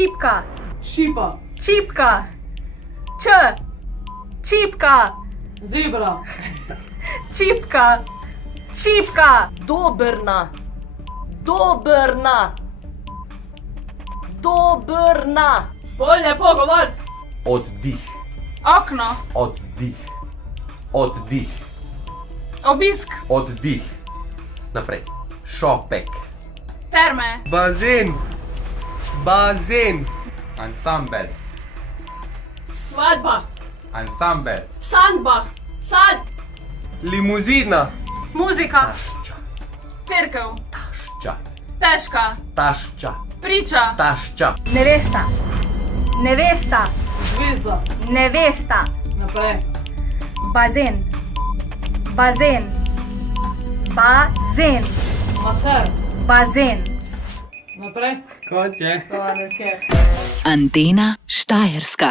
Šipka. Šipa. Čipka. Čipka. Zebra. Čipka. Čipka. Dobrna. Dobrna. Dobrna. Bolj lepo govor. Oddih, Okno. oddih, oddih, Obisk. oddih. Naprej. Šopek. Terme. Bazen. Bazen. Ansambel. Svadba. Ansambel. Sandba. Sad. Limuzina. Muzika. Tašča. Cerkev. Tašča. Težka. Tašča. Priča. Tašča. Nevesta. Nevesta. Zvezda. Nevesta. Naprej. Bazen. Bazen. Bazen. Maser. Bazen. Naprej. Kot je. Konec je. Antena Štajerska.